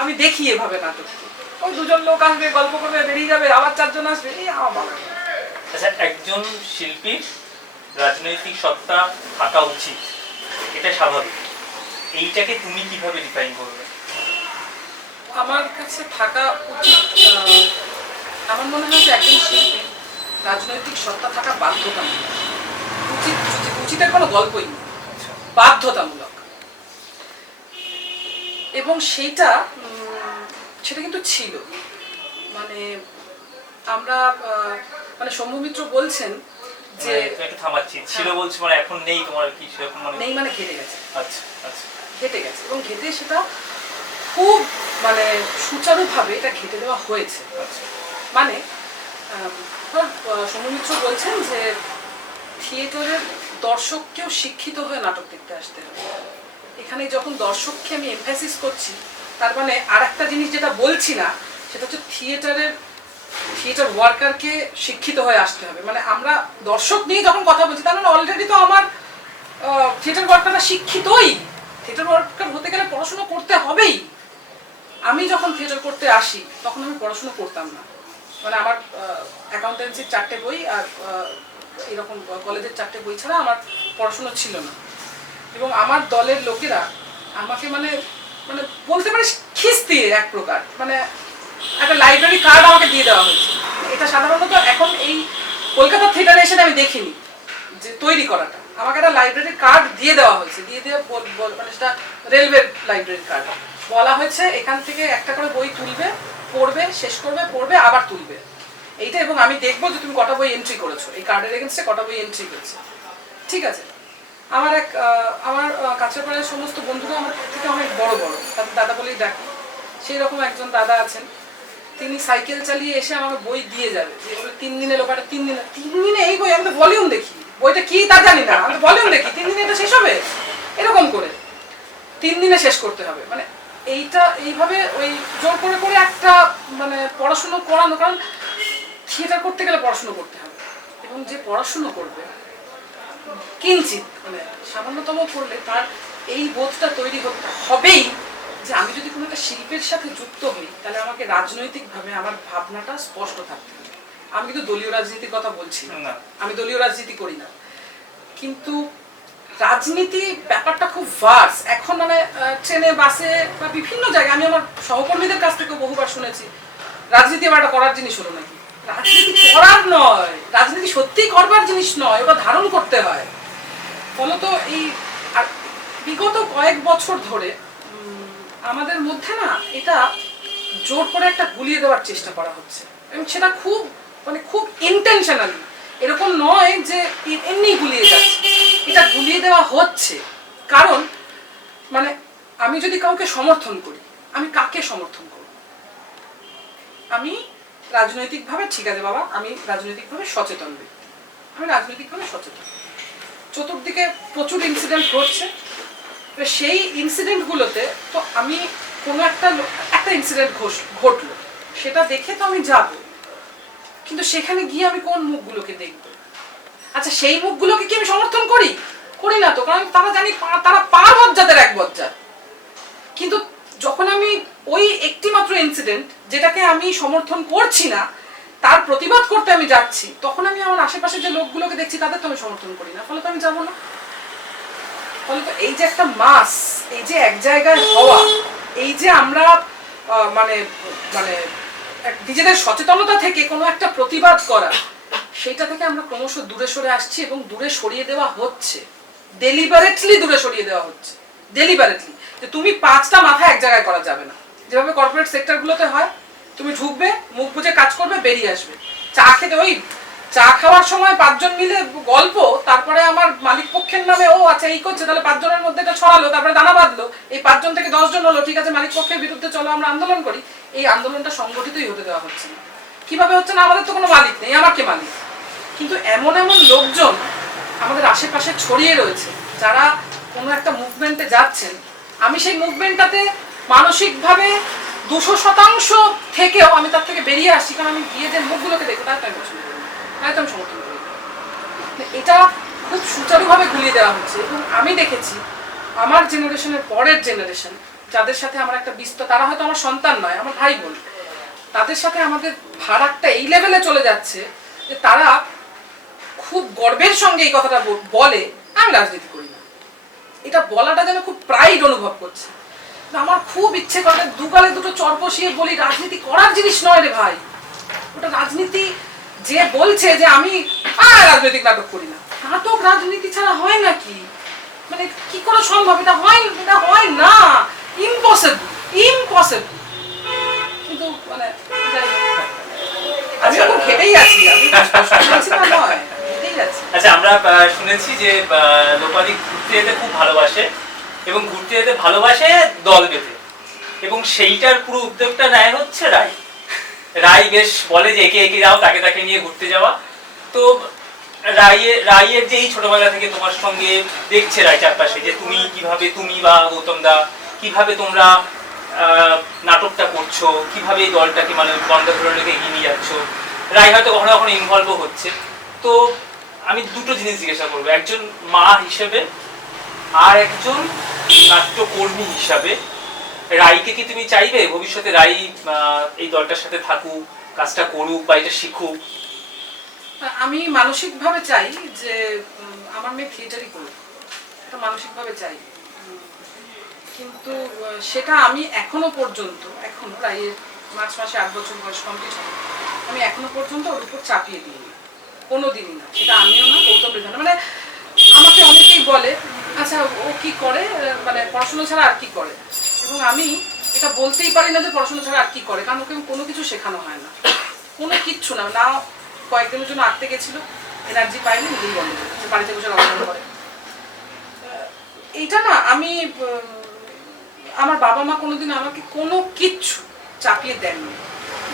আমি দেখি এভাবে নাটক। ওই দুজন লোক আসবে, গল্প করবে, বেরিয়ে যাবে, আবার চারজন আসবে, এই আমার ভালো লাগে। আচ্ছা, একজন শিল্পীর রাজনৈতিক সত্তা থাকা উচিত, এটা স্বাভাবিক, এইটাকে তুমি কিভাবে ডিফাইন করবে? আমার কাছে থাকা উচিত, আমার মনে হয় যে একজন শিল্পীর রাজনৈতিক সত্তা থাকা বাধ্যতামূলক। উচিত উচিতের কোনো গল্পই নেই, বাধ্যতামূলক। এবং সেটা কিন্তু ছিল, মানে আমরা মানে শম্ভু মিত্র বলছেন যে একটু থামাচ্ছি, ছিল বলছি মানে এখন নেই, তোমার কি সেরকম মানে নেই, মানে ঘেটে গেছে। আচ্ছা আচ্ছা, ঘেটে গেছে, এবং ঘেটে সেটা খুব মানে সুচারুভাবে এটা ঘেটে দেওয়া হয়েছে। মানে শম্ভু মিত্র বলছেন যে থিয়েটারের দর্শককেও শিক্ষিত হয়ে নাটক দেখতে আসতে হবে। এখানে যখন দর্শককে আমি এমফ্যাসিস করছি, তার মানে আর একটা জিনিস যেটা বলছি না, সেটা হচ্ছে থিয়েটার ওয়ার্কারকে শিক্ষিত হয়ে আসতে হবে। মানে আমরা দর্শক নিয়ে যখন কথা বলছি, তার মানে অলরেডি তো আমার থিয়েটার ওয়ার্কাররা শিক্ষিতই। থিয়েটার ওয়ার্কার হতে গেলে পড়াশোনা করতে হবেই। আমি যখন থিয়েটার করতে আসি তখন আমি পড়াশোনা করতাম না, মানে আমার অ্যাকাউন্টেন্সির 4টে বই আর এরকম কলেজের 4টে বই ছাড়া আমার পড়াশোনা ছিল না। এবং আমার দলের লোকেরা আমাকে মানে মানে বলতে পারিস খিস্তি এক প্রকার, মানে একটা লাইব্রেরি কার্ড আমাকে দিয়ে দেওয়া হয়েছে। এটা সাধারণত এখন এই কলকাতা থিয়েটারে এসে আমি দেখিনি যে তৈরি করাটা। আমাকে একটা লাইব্রেরি কার্ড দিয়ে দেওয়া হয়েছে, মানে সেটা রেলওয়ের লাইব্রেরি কার্ড। বলা হয়েছে এখান থেকে একটা করে বই তুলবে, পড়বে, শেষ করবে, পড়বে, আবার তুলবে, এইটা। এবং আমি দেখবো যে তুমি কটা বই এন্ট্রি করেছো, এই কার্ডের এগেন্সটে কটা বই এন্ট্রি করেছে। ঠিক আছে, আমার কাছেপাড়ার সমস্ত বন্ধুরা আমার থেকে অনেক বড় বড়, তাদের দাদা বলেই ডাকি। সেই রকম একজন দাদা আছেন, তিনি সাইকেল চালিয়ে এসে আমাকে বই দিয়ে যাবে, যে 3 দিনে লোকাটা 3 দিনে এই বই, আমি তো ভলিউম দেখি, বইটা কি তা জানি না, আমি ভলিউম দেখি, 3 দিনে এটা শেষ হবে, এরকম করে 3 দিনে শেষ করতে হবে। মানে এইভাবে ওই জোর করে করে একটা মানে পড়াশুনো করানো, কারণ থিয়েটার করতে গেলে পড়াশুনো করতে হবে। এবং যে পড়াশুনো করবে কিঞ্চিত মানে সামান্যতম করলে তার এই বোধটা তৈরি হবেই যে আমি যদি কোনো একটা শিল্পের সাথে যুক্ত হই, তাহলে আমাকে রাজনৈতিকভাবে আমার ভাবনাটা স্পষ্ট থাকতে হবে। আমি কিন্তু দলীয় রাজনীতির কথা বলছি না, আমি দলীয় রাজনীতি করি না, কিন্তু রাজনীতি ব্যাপারটা খুব ভার্স। এখন মানে ট্রেনে, বাসে বা বিভিন্ন জায়গায় আমি আমার সহকর্মীদের কাছ থেকে বহুবার শুনেছি রাজনীতি আবার একটা করার জিনিস হলো নাকি। রাজনীতি করার নয়, রাজনীতি সত্যিই করবার জিনিস নয়, ওটা ধারণ করতে হয়। ফলত এই বিগত কয়েক বছর ধরে আমাদের মধ্যে না এটা জোর করে একটা গুলিয়ে দেওয়ার চেষ্টা করা হচ্ছে, এবং সেটা খুব মানে খুব ইন্টেনশনালি, এরকম নয় যে এমনি গুলিয়ে যাচ্ছে, এটা গুলিয়ে দেওয়া হচ্ছে। কারণ মানে আমি যদি কাউকে সমর্থন করি, আমি কাকে সমর্থন করব? আমি রাজনৈতিকভাবে, ঠিক আছে বাবা, আমি রাজনৈতিকভাবে সচেতন ব্যক্তি, আমি রাজনৈতিকভাবে সচেতন। চতুর্দিকে প্রচুর ইনসিডেন্ট ঘটছে, সেই ইনসিডেন্টগুলোতে তো আমি কোনো একটা ইনসিডেন্ট ঘটলো, সেটা দেখে তো আমি যাব, কিন্তু সেখানে গিয়ে আমি কোন মুখগুলোকে দেখব? আচ্ছা, সেই মুখগুলোকে কি আমি সমর্থন করি? করি না তো, কারণ তারা জানি তারা পার বজ্জাতের এক বজ্জাত। কিন্তু যখন আমি ওই একটি মাত্র ইনসিডেন্ট যেটাকে আমি সমর্থন করছি না, তার প্রতিবাদ করতে আমি যাচ্ছি, তখন আমি আমার আশেপাশে যে লোকগুলোকে দেখছি তাদের তো আমি সমর্থন করি না, ফলে তো আমি যাবো না। ফলে তো এই যে একটা মাস, এই যে এক জায়গায় হওয়া, এই যে আমরা মানে মানে নিজেদের সচেতনতা থেকে কোনো একটা প্রতিবাদ করা, সেটা থেকে আমরা ক্রমশ দূরে সরে আসছি, এবং দূরে সরিয়ে দেওয়া হচ্ছে, ডেলিবারেটলি দূরে সরিয়ে দেওয়া হচ্ছে, ডেলিবারেটলি। যে তুমি 5টা মাথা এক জায়গায় করা যাবে না, যেভাবে কর্পোরেট সেক্টরগুলোতে হয়, তুমি ঢুকবে, মুখ বুজে কাজ করবে, বেরিয়ে আসবে। চা খেতে, ওই চা খাওয়ার সময় 5 জন মিলে গল্প, তারপরে আমার মালিক পক্ষের নামে ও আচ্ছা এই করছে, তাহলে 5 জনের মধ্যে এটা ছড়ালো, তারপরে দানা বাঁধলো, এই 5 জন থেকে 10 জন হলো, ঠিক আছে মালিক পক্ষের বিরুদ্ধে চলো আমরা আন্দোলন করি। এই আন্দোলনটা সংগঠিতই হতে দেওয়া হচ্ছে না। কিভাবে হচ্ছে না? আমাদের তো কোনো মালিক নেই, আমার কে মালিক? কিন্তু এমন এমন লোকজন আমাদের আশেপাশে ছড়িয়ে রয়েছে, যারা কোনো একটা মুভমেন্টে যাচ্ছেন। আমি সেই মুভমেন্টটাতে মানসিকভাবে 200% থেকেও আমি তার থেকে বেরিয়ে আসছি, কারণ আমি গিয়ে যে মুখগুলোকে দেখবো তার আমি পছন্দ করি না, তাই তো আমি সমর্থন করি না। এটা খুব সুচারুভাবে গুলিয়ে দেওয়া হচ্ছে। এবং আমি দেখেছি আমার জেনারেশনের পরের জেনারেশন যাদের সাথে আমার একটা বিস্তর, তারা হয়তো আমার সন্তান নয়, আমার ভাই বোন, তাদের সাথে আমাদের ফারাকটা এই লেভেলে চলে যাচ্ছে যে তারা খুব গর্বের সঙ্গে এই কথাটা বলে আমি রাজনীতি করি না। এটা বলাটা যেন খুব প্রাইড অনুভব করছে। আমার খুব ইচ্ছে করে দুগালে দুটো চর বসিয়ে বলি রাজনীতি করার জিনিস নয় রে ভাই, ওটা রাজনীতি যে বলছে যে আমি রাজনৈতিক নাটক করি না, নাটক রাজনীতি ছাড়া হয় নাকি? মানে কি করে সম্ভব? এটা হয় না, ইম্পসিবল ইম্পসিবল। কিন্তু মানে আমি খুব ঘেটেই আছি, আমি বলছি না নয়, ঘেটেই আছি। আচ্ছা, আমরা শুনেছি যে লোপাদি ঘুরতে যেতে খুব ভালোবাসে এবং ঘুরতে যেতে ভালোবাসে দল বেঁধে, এবং সেইটার পুরো উদ্যোগটা নেয় হচ্ছে রাই। রাই বেশ বলে যে একে একে যাও, তাকে তাকে নিয়ে ঘুরতে যাওয়া। তো রাইয়ের যে এই ছোটবেলা থেকে তোমার সঙ্গে দেখছে রাই চারপাশে, যে তুমি কিভাবে, তুমি বা গৌতম দা কিভাবে তোমরা নাটকটা করছো, কিভাবে এই দলটাকে মানে গন্ডাধরণকে এগিয়ে নিয়ে যাচ্ছ, রাই হয়তো কখনো কখনো ইনভলভও হচ্ছে। তো আমি দুটো জিনিস জিজ্ঞাসা করবো, একজন মা হিসেবে আর একজন নাট্যকর্মী হিসাবে, রাইকে কি তুমি চাইবে ভবিষ্যতে রাই এই দলটার সাথে থাকুক, কাজটা করুক বা এটা শিখুক? আমি মানসিকভাবে চাই যে আমার মেয়ে থিয়েটারই করুক, এটা মানসিকভাবে চাই। কিন্তু সেটা আমি এখনো পর্যন্ত, এখনো রাইয়ের মার্চ মাসে 8 বছর বয়স কমপ্লিট হবে, আমি এখনো পর্যন্ত ওর উপর চাপিয়ে দিইনি, কোনোদিনই না। সেটা আমিও না, গৌতম রেখা না। মানে আমাকে অনেকেই বলে আচ্ছা ও কি করে, মানে পড়াশোনা ছাড়া আর কি করে, এবং আমি এটা বলতেই পারি না যে পড়াশোনা ছাড়া আর কি করে, কারণ ওকে কোনো কিছু শেখানো হয় না, কোনো কিচ্ছু না। না কয়েকদিনের জন্য আঁকতে গেছিল, এনার্জি পাইনি, নিজেই বন্ধ করে বাড়িতে বসে রচনা করে। এইটা না, আমি আমার বাবা মা কোনোদিন আমাকে কোনো কিচ্ছু চাপিয়ে দেননি,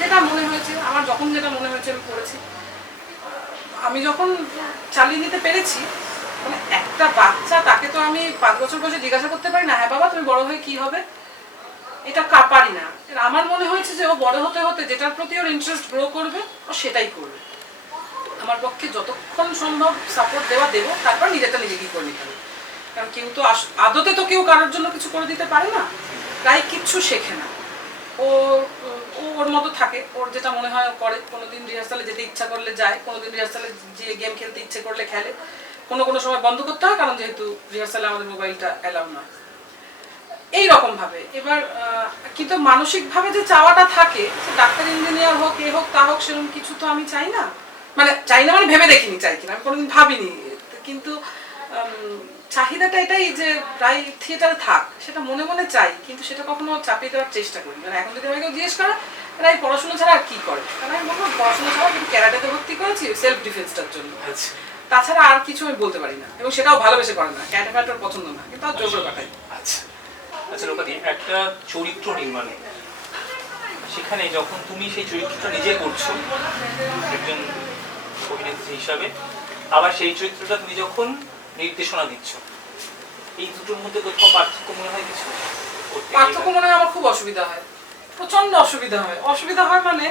যেটা মনে হয়েছে আমার, যখন যেটা মনে হয়েছে আমি করেছি। আমি যখন চালিয়ে নিতে পেরেছি, মানে একটা বাচ্চা, তাকে তো আমি 5 বছর বয়সে জিজ্ঞাসা করতে পারি না হ্যাঁ বাবা তুমি বড় হয়ে কি হবে, এটা পারি না। আমার মনে হয়েছে যে ও বড় হতে হতে যেটার প্রতি ওর ইন্টারেস্ট গ্রো করবে ও সেটাই করবে। আমার পক্ষে যতক্ষণ সম্ভব সাপোর্ট দেবো, তারপর নিজেটা নিজে কি করে নিতে হবে, কারণ কেউ তো আদতে তো কেউ কারোর জন্য কিছু করে দিতে পারে না। তাই কিচ্ছু শেখে না, ও ওর মতো থাকে, ওর যেটা মনে হয় করে। কোনোদিন রিহার্সালে যেতে ইচ্ছা করলে যায়, কোনোদিন রিহার্সালে যে গেম খেলতে ইচ্ছে করলে খেলে, কোনো সময় বন্ধ করতে হয়, কারণ যেহেতু রিহার্সালে আমাদের মোবাইলটা অ্যালাউ নয়, এইরকম ভাবে। এবার কিন্তু মানসিকভাবে যে চাওয়াটা থাকে, ডাক্তার ইঞ্জিনিয়ার হোক, এ হোক তা হোক, সেরকম কিছু তো আমি চাই না। মানে চাই না মানে ভেবে দেখিনি চাই কিনা, আমি কোনোদিন ভাবিনি। কিন্তু চাহিদাটা এটাই যে প্রায় থিয়েটারে থাক, সেটা মনে মনে চাই, কিন্তু সেটা কখনো চাপিয়ে দেওয়ার চেষ্টা করি। মানে এখন যদি আমাকে জিজ্ঞেস করে রাই পড়াশোনা ছাড়া আর কি করে, তাহলে আমি বলবো পড়াশোনা ছাড়া কিন্তু ক্যারাটেতে ভর্তি করেছি সেলফ ডিফেন্সটার জন্য, তাছাড়া আর কিছু আমি বলতে পারি না। এবং সেটাও ভালোবেসে করে না, ক্যারাটে ফ্যাটার পছন্দ না, কিন্তু আর জোর করে পাঠাই। আচ্ছা লোপাদি, একটা চরিত্র নির্মাণ, সেখানে যখন তুমি সেই চরিত্রটা নিজে করছো একজন অভিনেত্রী হিসাবে, আবার সেই চরিত্রটা তুমি যখন নির্দেশনা দিচ্ছ, এই দুটোর মধ্যে কোথাও পার্থক্য মনে হয় কিছু? পার্থক্য মনে হয় আমার খুব অসুবিধা হয়, প্রচন্ড অসুবিধা হয়। অসুবিধা হয় মানে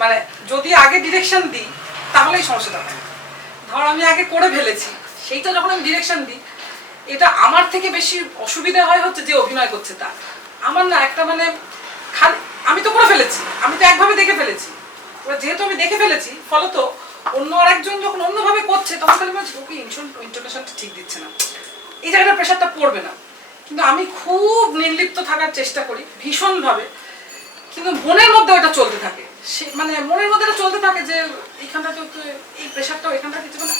মানে যদি আগে ডিরেকশন দিই তাহলেই সমস্যাটা হয়। ধর আমি আগে করে ফেলেছি, সেইটা যখন আমি ডিরেকশন দিই, এটা আমার থেকে বেশি অসুবিধা হয় হচ্ছে যে অভিনয় করছে তার। আমার না একটা মানে খালি আমি তো করে ফেলেছি, আমি তো একভাবে দেখে ফেলেছি, এবার যেহেতু আমি দেখে ফেলেছি, ফলত অন্য আরেকজন যখন অন্যভাবে করছে তখন খালি বলছি ওকে ইন্টোনেশনটা ঠিক দিচ্ছে না, এই জায়গাটা প্রেশারটা পড়বে না। কিন্তু আমি খুব নির্লিপ্ত থাকার চেষ্টা করি ভীষণভাবে, কিন্তু মনের মধ্যে ওটা চলতে থাকে। সে মানে মনের মধ্যে এটা চলতে থাকে যে এইখানটা তো এই প্রেশারটাও এখানটা কিছু না,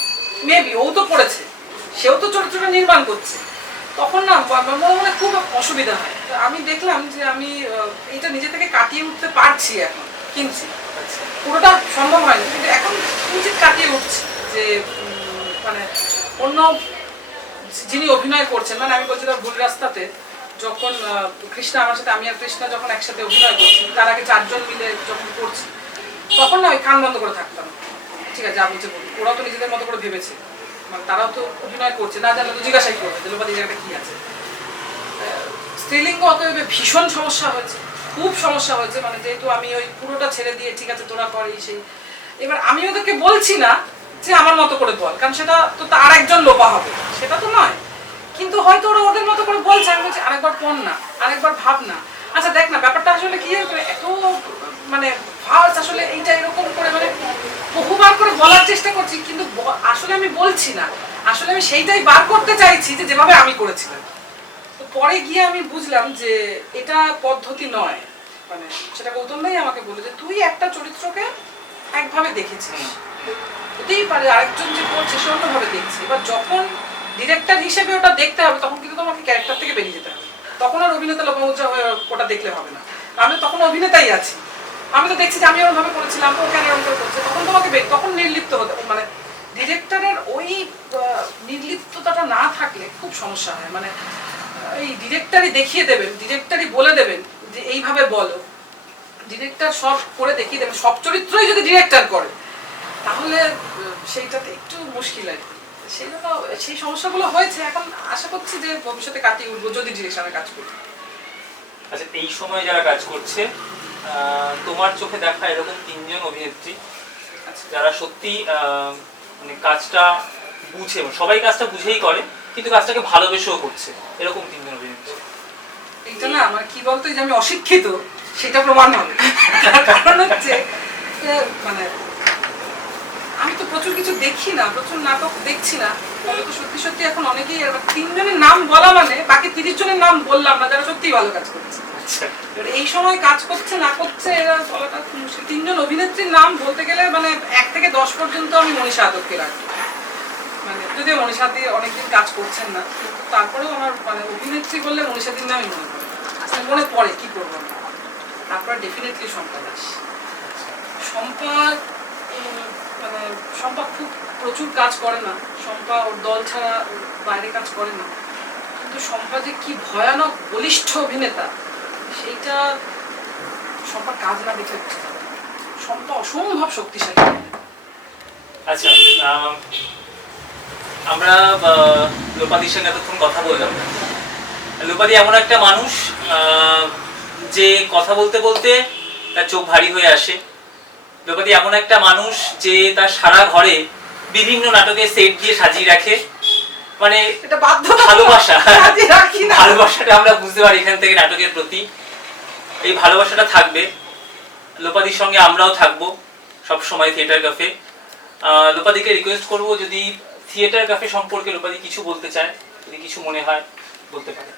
মেবি ও তো পড়েছে, সেও তো চরিত্রটা নির্মাণ করছে, তখন না মনে মনে খুব অসুবিধা হয়। আমি দেখলাম যে আমি এটা নিজে থেকে কাটিয়ে উঠতে পারছি এখন, কিনছি, পুরোটা সম্ভব হয়নি কিন্তু এখন উচিত কাটিয়ে উঠছি। যে মানে অন্য যিনি অভিনয় করছেন, মানে আমি বলছিলাম ভুল রাস্তাতে যখন কৃষ্ণা আমার সাথে, আমি আর কৃষ্ণা যখন একসাথে অভিনয় করছি, তার আগে 4 জন মিলে যখন করছি, তখন না ওই কান বন্ধ করে থাকতাম, ঠিক আছে যা বলছে বলুন, ওরাও তো নিজেদের মতো করে ভেবেছে, মানে তারাও তো অভিনয় করছে, না জানলে তো জিজ্ঞাসাই করবে লোপাদি জায়গাটা কি আছে। স্ত্রীলিঙ্গ অতএব ভীষণ সমস্যা হয়েছে, খুব সমস্যা হয়েছে, মানে যেহেতু আমি ওই পুরোটা ছেড়ে দিয়ে ঠিক আছে তোরা কর এই সেই, এবার আমি ওদেরকে বলছি না যে আমার মতো করে বল, কারণ সেটা তো আর একজন লোপা হবে, সেটা তো নয়, কিন্তু হয়তো ওরা ওদের মতো করে বলছে, আমি বলছি আরেকবার পড় না, আরেকবার ভাব না, আচ্ছা দেখ না ব্যাপারটা আসলে কি এত মানে ভার্স আসলে এইটা এরকম করে মানে বহুবার করে বলার চেষ্টা করছি, কিন্তু আসলে আমি বলছি না, আসলে আমি সেইটাই বার করতে চাইছি যে যেভাবে আমি করেছিলাম। তো পরে গিয়ে আমি বুঝলাম যে এটা পদ্ধতি নয়, মানে সেটা গৌতম ভাই আমাকে বলে যে তুই একটা চরিত্রকে একভাবে দেখেছিস, হতেই পারে আরেকজন যে করছে সে অন্যভাবে দেখছে, এবার যখন ডিরেক্টর হিসেবে ওটা দেখতে হবে তখন কিন্তু তোমাকে ক্যারেক্টার থেকে বেরিয়ে যেতে হবে, তখন আর অভিনেতা লোপামুদ্রা হয়ে ওটা দেখলে হবে না, আমি তখন অভিনেতাই আছি, আমি তো দেখছি যে আমি ওরভাবে করেছিলাম, ও কেন এরকম করে করছে, তখন তোমাকে তখন নির্লিপ্ত হতে, মানে ডিরেক্টরের ওই নির্লিপ্ততাটা না থাকলে খুব সমস্যা হয়, মানে এই ডিরেক্টরই দেখিয়ে দেবেন, ডিরেক্টরই বলে দেবেন যে এইভাবে বলো, ডিরেক্টর সব করে দেখিয়ে দেবেন, সব চরিত্রই যদি ডিরেক্টর করে তাহলে সেইটাতে একটু মুশকিল আর কি, সেই জন্য সেই সমস্যাগুলো হয়েছে, এখন আশা করছি যে ভবিষ্যতে কাটিয়ে উঠবো যদি ডিরেকশনে কাজ করি। আচ্ছা, এই সময় যারা কাজ করছে তোমার চোখে দেখা এরকম 3 জন অভিনেত্রী যারা সত্যি মানে কাজটা বুঝে, সবাই কাজটা বুঝেই করে কিন্তু কাজটাকে ভালোবেসেও করছে, এরকম 3 জন অভিনেত্রী। এইটা না আমার কি বলতো, যে আমি অশিক্ষিত সেটা প্রমাণ হবে, কারণ হচ্ছে মানে আমি তো প্রচুর কিছু দেখি না, প্রচুর নাটক দেখছি না, তবে তো সত্যি সত্যি এখন অনেকেই 3 জনের নাম বলা মানে বাকি 30 জনের নাম বললাম না যারা সত্যিই ভালো কাজ করছে, এই সময় কাজ করছে না করছে এরা বলাটা মুশকিল। 3 জন অভিনেত্রীর নাম বলতে গেলে মানে 1 থেকে 10 পর্যন্ত আমি মনীষা আদবকে রাখি, মানে যদিও মনীষা দিয়ে অনেকদিন কাজ করছেন না, কিন্তু তারপরেও আমার মানে অভিনেত্রী বললে মনীষাদির নামই মনে পড়ে, আসলে মনে পড়ে কি করবো না। তারপর ডেফিনেটলি শম্পা দাস, শম্পা মানে শম্পা খুব প্রচুর কাজ করে না, শম্পা ওর দল ছাড়া বাইরে কাজ করে না, কিন্তু শম্পা যে কি ভয়ানক বলিষ্ঠ অভিনেতা সেইটা শম্পার কাজ না দেখলে বুঝতে পারবে, শম্পা অসম্ভব শক্তিশালী। আচ্ছা, আমরা লোপাদির সঙ্গে এতক্ষণ কথা বললাম, লোপাদি এমন একটা মানুষ যে কথা বলতে বলতে তার চোখ ভারী হয়ে আসে, লোপাদি এমন একটা মানুষ যে তার সারা ঘরে বিভিন্ন নাটকের সেট দিয়ে সাজিয়ে রাখে, মানে এটা বাধ্যতা, ভালোবাসা, সাজিয়ে রাখি না, ভালোবাসাটা আমরা বুঝতে পারি এখান থেকে নাটকের প্রতি, এই ভালোবাসাটা থাকবে লোপাদির সঙ্গে, আমরাও থাকবো সব সময় থিয়েটার ক্যাফে। লোপাদিকে রিকোয়েস্ট করবো যদি থিয়েটার ক্যাফে সম্পর্কে লোপাদি কিছু বলতে চায়, যদি কিছু মনে হয় বলতে পারে।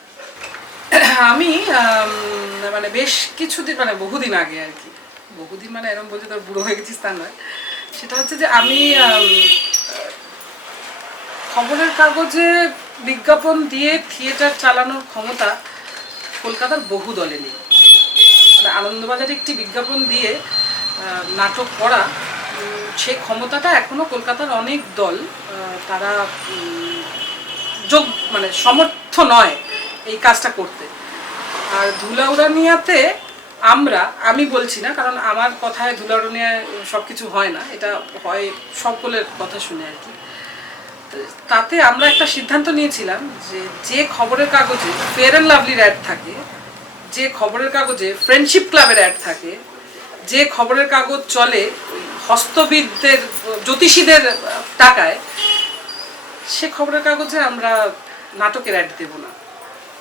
আমি মানে বেশ কিছুদিন মানে বহুদিন আগে আর কি, বহুদিন মানে এরকম বলছে তোর বুড়ো হয়ে গেছিস তা নয়, সেটা হচ্ছে যে আমি খবরের কাগজে বিজ্ঞাপন দিয়ে থিয়েটার চালানোর ক্ষমতা কলকাতার বহু দলে নেই, মানে আনন্দবাজারে একটি বিজ্ঞাপন দিয়ে নাটক করা সেই ক্ষমতাটা এখনো কলকাতার অনেক দল তারা যোগ মানে সমর্থ নয় এই কাজটা করতে। আর ধুলাউড়ানিয়াতে আমি বলছি না, কারণ আমার কথায় ধুলাউড়ানিয়ায় সব কিছু হয় না, এটা হয় সকলের কথা শুনে আর কি, তাতে আমরা একটা সিদ্ধান্ত নিয়েছিলাম যে যে খবরের কাগজে ফেয়ার অ্যান্ড লাভলির অ্যাড থাকে, যে খবরের কাগজে ফ্রেন্ডশিপ ক্লাবের অ্যাড থাকে, যে খবরের কাগজ চলে হস্তবিদদের জ্যোতিষীদের টাকায়, সে খবরের কাগজে আমরা নাটকের অ্যাড দেব না,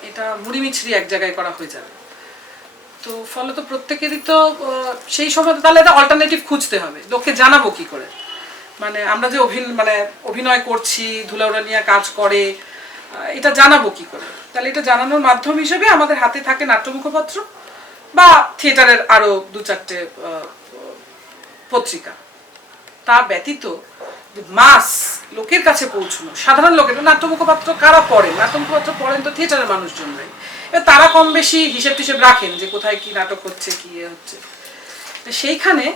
এটা মুড়ি মিছরি এক জায়গায় করা হয়ে যাবে। তো ফলত প্রত্যেকেরই তো সেই সময় তাহলে একটা অল্টারনেটিভ খুঁজতে হবে, লোককে জানাবো কি করে, মানে আমরা যে অভিনয় করছি, ধুলাউড়ানিয়া কাজ করে, এটা জানাবো কি করে, তাহলে এটা জানানোর মাধ্যম হিসেবে আমাদের হাতে থাকে নাট্য মুখপত্র বা থিয়েটারের আরো 2-4টে পত্রিকা। তা ব্যতীত মাস লোকের কাছে পৌঁছানো, সাধারণ লোকের নাট্য মুখপাত্র কারা পড়েন, নাট্য মুখপাত্র পড়েন তো থিয়েটারের মানুষজনরাই, এবার তারা কম বেশি হিসেব টিসেব রাখেন যে কোথায় কি নাটক হচ্ছে কি হচ্ছে। সেইখানে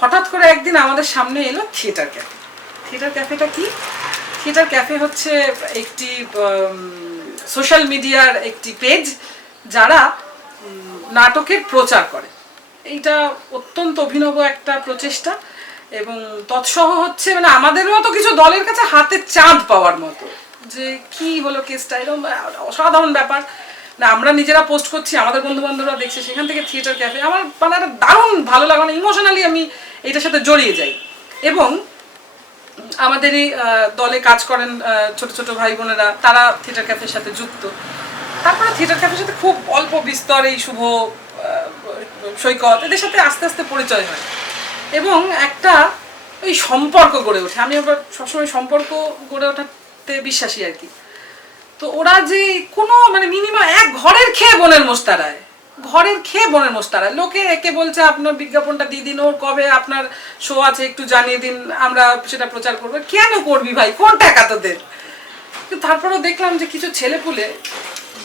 হঠাৎ করে একদিন আমাদের সামনে এলো থিয়েটার ক্যাফে। থিয়েটার ক্যাফেটা কি? থিয়েটার ক্যাফে হচ্ছে একটি সোশ্যাল মিডিয়ার একটি পেজ যারা নাটকের প্রচার করে, এইটা অত্যন্ত অভিনব একটা প্রচেষ্টা, এবং তৎসহ হচ্ছে মানে আমাদের মতো কিছু দলের কাছে হাতে চাঁদ পাওয়ার মতো, যে কি হলো কেসটা, এরকম অসাধারণ ব্যাপার, না আমরা নিজেরা পোস্ট করছি, আমাদের বন্ধু বান্ধবরা দেখছে, সেখান থেকে থিয়েটার ক্যাফে আমার মানে একটা দারুণ ভালো লাগে, মানে ইমোশনালি আমি এটার সাথে জড়িয়ে যাই। এবং আমাদেরই দলে কাজ করেন ছোট ছোট ভাই বোনেরা, তারা থিয়েটার ক্যাফের সাথে যুক্ত। তারপরে থিয়েটার ক্যাফের সাথে খুব অল্প বিস্তর এই শুভ, সৈকত, এদের সাথে আস্তে আস্তে পরিচয় হয় এবং একটা ওই সম্পর্ক গড়ে ওঠে। আমি আবার সবসময় সম্পর্ক গড়ে ওঠাতে বিশ্বাসী আর কি। তো ওরা যে কোনো মানে মিনিমাম এক ঘরের খেয়ে বোনের মোস্তারায়, ঘরের খেয়ে বোনের মোস্তারায়, লোকে একে বলছে আপনার বিজ্ঞাপনটা দিয়ে দিন, ওর কবে আপনার শো আছে একটু জানিয়ে দিন, আমরা সেটা প্রচার করবো। কেন করবি ভাই, কোন টাকা তোদের? কিন্তু তারপরেও দেখলাম যে কিছু ছেলেপুলে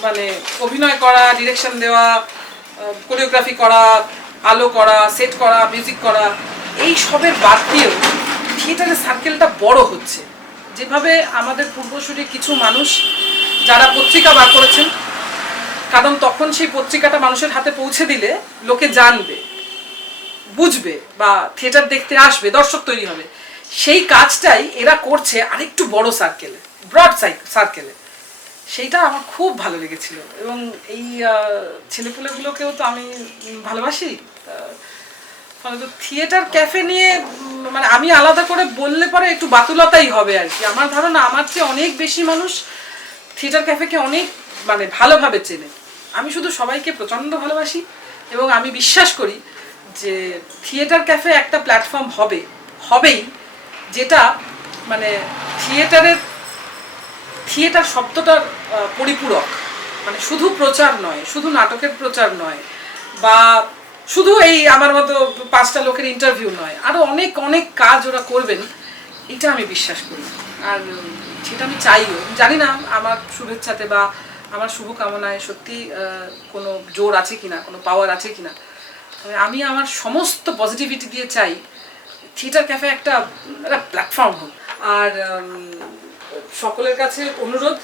মানে অভিনয় করা, ডিরেকশন দেওয়া, কোরিওগ্রাফি করা, আলো করা, সেট করা, মিউজিক করা, এই সবের বাদ দিয়েও থিয়েটারের সার্কেলটা বড় হচ্ছে। যেভাবে আমাদের পূর্বসূরি কিছু মানুষ যারা পত্রিকা বার করেছেন, কারণ তখন সেই পত্রিকাটা মানুষের হাতে পৌঁছে দিলে লোকে জানবে, বুঝবে বা থিয়েটার দেখতে আসবে, দর্শক তৈরি হবে। সেই কাজটাই এরা করছে আরেকটু বড় সার্কেলে, ব্রড সার্কেলে। সেইটা আমার খুব ভালো লেগেছিল এবং এই ছেলেপুলেগুলোকেও তো আমি ভালোবাসি। ফলে তো থিয়েটার ক্যাফে নিয়ে মানে আমি আলাদা করে বললে পরে একটু বাতুলতাই হবে আর কি। আমার ধারণা আমার চেয়ে অনেক বেশি মানুষ থিয়েটার ক্যাফেকে অনেক মানে ভালোভাবে চেনে। আমি শুধু সবাইকে প্রচণ্ড ভালোবাসি এবং আমি বিশ্বাস করি যে থিয়েটার ক্যাফে একটা প্ল্যাটফর্ম হবেই, যেটা মানে থিয়েটার শব্দটার পরিপূরক। মানে শুধু প্রচার নয়, শুধু নাটকের প্রচার নয়, বা শুধু এই আমার মতো 5টা লোকের ইন্টারভিউ নয়, আরও অনেক অনেক কাজ ওরা করবেন, এটা আমি বিশ্বাস করি। আর সেটা আমি চাইও। জানি না আমার শুভেচ্ছাতে বা আমার শুভকামনায় সত্যি কোনো জোর আছে কিনা, কোনো পাওয়ার আছে কিনা, তবে আমি আমার সমস্ত পজিটিভিটি দিয়ে চাই থিয়েটার ক্যাফে একটা প্ল্যাটফর্ম হোক। আর সকলের কাছে অনুরোধ,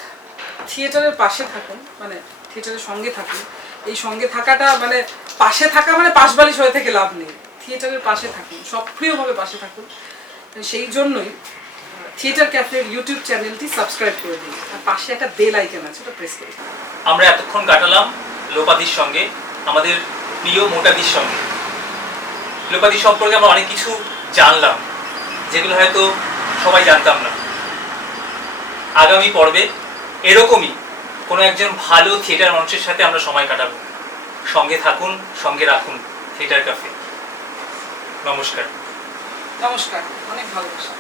থিয়েটারের পাশে থাকুন, মানে থিয়েটারের সঙ্গে থাকুন। এই সঙ্গে থাকাটা মানে পাশে থাকা মানে পাশবালিশ হয়ে থেকে লাভ নেই, থিয়েটারের পাশে থাকুন, সক্রিয়ভাবে পাশে থাকুন। সেই জন্যই থিয়েটার ক্যাফের ইউটিউব চ্যানেলটি সাবস্ক্রাইব করে দিন, আর পাশে একটা বেল আইকন আছে, ওটা প্রেস করে দিন। আমরা এতক্ষণ কাটালাম লোপাদির সঙ্গে, আমাদের প্রিয় মোটাদির সঙ্গে। লোপাদি সম্পর্কে আমরা অনেক কিছু জানলাম, যেগুলো হয়তো সবাই জানতাম না। আগামী পর্বে এরকমই কোনো একজন ভালো থিয়েটার মানুষের সাথে আমরা সময় কাটাবো। সঙ্গে থাকুন, সঙ্গে রাখুন থিয়েটার ক্যাফে। নমস্কার। নমস্কার, অনেক ভালোবাসা।